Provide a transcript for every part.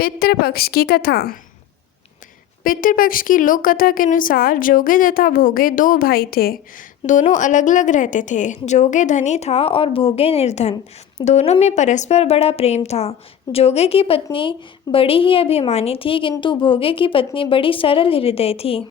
पितृपक्ष की कथा। पितृपक्ष की लोक कथा के अनुसार जोगे तथा भोगे दो भाई थे। दोनों अलग अलग रहते थे। जोगे धनी था और भोगे निर्धन। दोनों में परस्पर बड़ा प्रेम था। जोगे की पत्नी बड़ी ही अभिमानी थी, किंतु भोगे की पत्नी बड़ी सरल हृदय थी।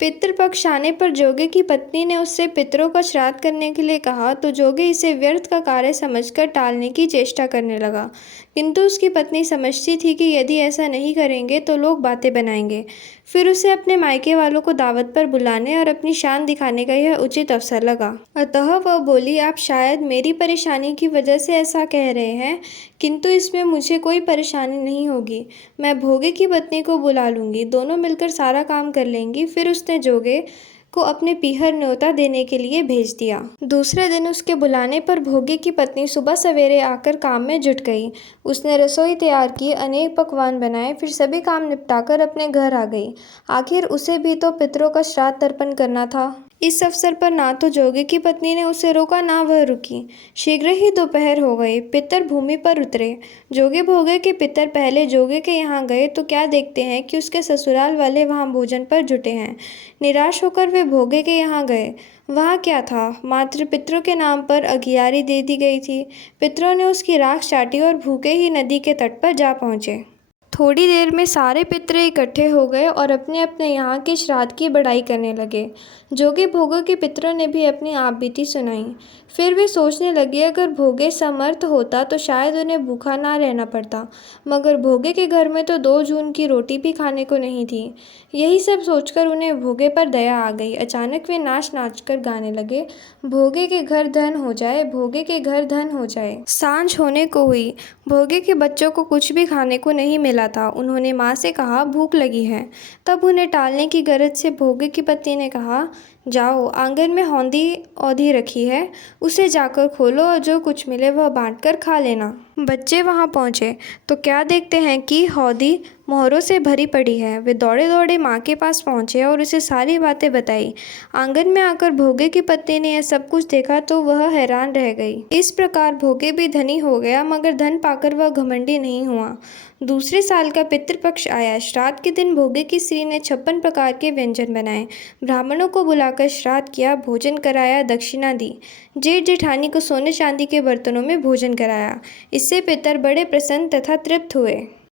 पितृपक्ष आने पर जोगे की पत्नी ने उससे पितरों का श्राद्ध करने के लिए कहा, तो जोगे इसे व्यर्थ का कार्य समझकर टालने की चेष्टा करने लगा। किंतु उसकी पत्नी समझती थी कि यदि ऐसा नहीं करेंगे तो लोग बातें बनाएंगे। फिर उसे अपने मायके वालों को दावत पर बुलाने और अपनी शान दिखाने का यह उचित अवसर लगा। अतः वह बोली, आप शायद मेरी परेशानी की वजह से ऐसा कह रहे हैं, किंतु इसमें मुझे कोई परेशानी नहीं होगी। मैं भोगे की पत्नी को बुला लूँगी, दोनों मिलकर सारा काम कर लेंगी। फिर उसने जोगे को अपने पीहर न्योता देने के लिए भेज दिया। दूसरे दिन उसके बुलाने पर भोगे की पत्नी सुबह सवेरे आकर काम में जुट गई। उसने रसोई तैयार की, अनेक पकवान बनाए, फिर सभी काम निपटाकर अपने घर आ गई। आखिर उसे भी तो पितरों का श्राद्ध तर्पण करना था। इस अवसर पर ना तो जोगे की पत्नी ने उसे रोका, ना वह रुकी। शीघ्र ही दोपहर हो गई। पितर भूमि पर उतरे। जोगे भोगे के पितर पहले जोगे के यहाँ गए तो क्या देखते हैं कि उसके ससुराल वाले वहाँ भोजन पर जुटे हैं। निराश होकर वे भोगे के यहाँ गए। वहाँ क्या था, मात्र पितरों के नाम पर अघियारी दे दी गई थी। पितरों ने उसकी राख चाटी और भूखे ही नदी के तट पर जा पहुँचे। थोड़ी देर में सारे पितर इकट्ठे हो गए और अपने अपने यहाँ के श्राद्ध की बड़ाई करने लगे। जोगे भोगे के पितरों ने भी अपनी आप बीती सुनाई। फिर वे सोचने लगे, अगर भोगे समर्थ होता तो शायद उन्हें भूखा ना रहना पड़ता, मगर भोगे के घर में तो 2 जून की रोटी भी खाने को नहीं थी। यही सब सोचकर उन्हें भोगे पर दया आ गई। अचानक वे नाच नाच कर गाने लगे, भोगे के घर धन हो जाए, भोगे के घर धन हो जाए। सांझ होने को हुई। भोगे के बच्चों को कुछ भी खाने को नहीं मिला था। उन्होंने माँ से कहा, भूख लगी है। तब उन्हें टालने की गरज से भोगे की पत्नी ने कहा, जाओ, आंगन में हौदी औधी रखी है, उसे जाकर खोलो और जो कुछ मिले वह बांटकर खा लेना। बच्चे वहां पहुंचे तो क्या देखते हैं कि हौदी मोहरों से भरी पड़ी है। वे दौड़े दौड़े माँ के पास पहुंचे और उसे सारी बातें बताई। आंगन में आकर भोगे की पत्नी ने यह सब कुछ देखा तो वह हैरान रह गई। इस प्रकार भोगे भी धनी हो गया, मगर धन पाकर वह घमंडी नहीं हुआ। दूसरे साल का पितृपक्ष आया। श्राद्ध के दिन भोगे की स्त्री ने 56 प्रकार के व्यंजन बनाए। ब्राह्मणों को बुलाकर श्राद्ध किया, भोजन कराया, दक्षिणा दी। जेठ जेठानी को सोने चांदी के बर्तनों में भोजन कराया। इससे पितर बड़े प्रसन्न तथा तृप्त हुए।